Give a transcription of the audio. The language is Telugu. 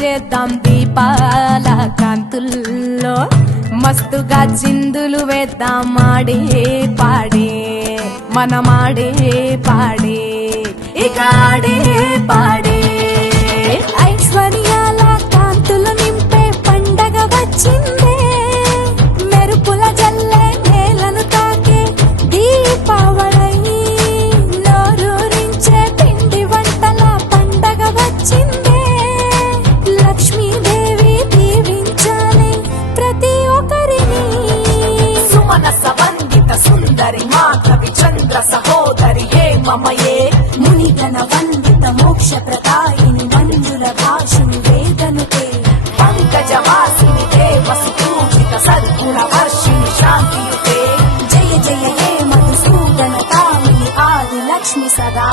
చేద్దాం దీపాల కాంతుల్లో, మస్తుగా చిందులు వేద్దాం ఆడే పాడే, మనమాడే పాడే, ఇక ఆడే పాడే. ఐశ్వర్యాల కాంతులు నింపే పండగ వచ్చిందే, మెరుపుల జల్లే నేలను తాకే దీపావళి, నోరూరించే పిండి వంటల పండగ వచ్చిందే. లక్ష్మీదేవి దీవించాలి ప్రతి ఒక్కరిని, సుమనస వందిత సుందరి మాధవి చంద్ర సహోదరి ఏ మమయే, మునిగణ వందిత మోక్ష ప్రదాయిని మంజుల భాషుని వేదనుతే, పంకజవాసిని దేవసు పూజిత సద్గుణ వర్షిణి శాంతియుతే. జయ జయ హే మధుసూదన కామిని ఆది లక్ష్మి సదా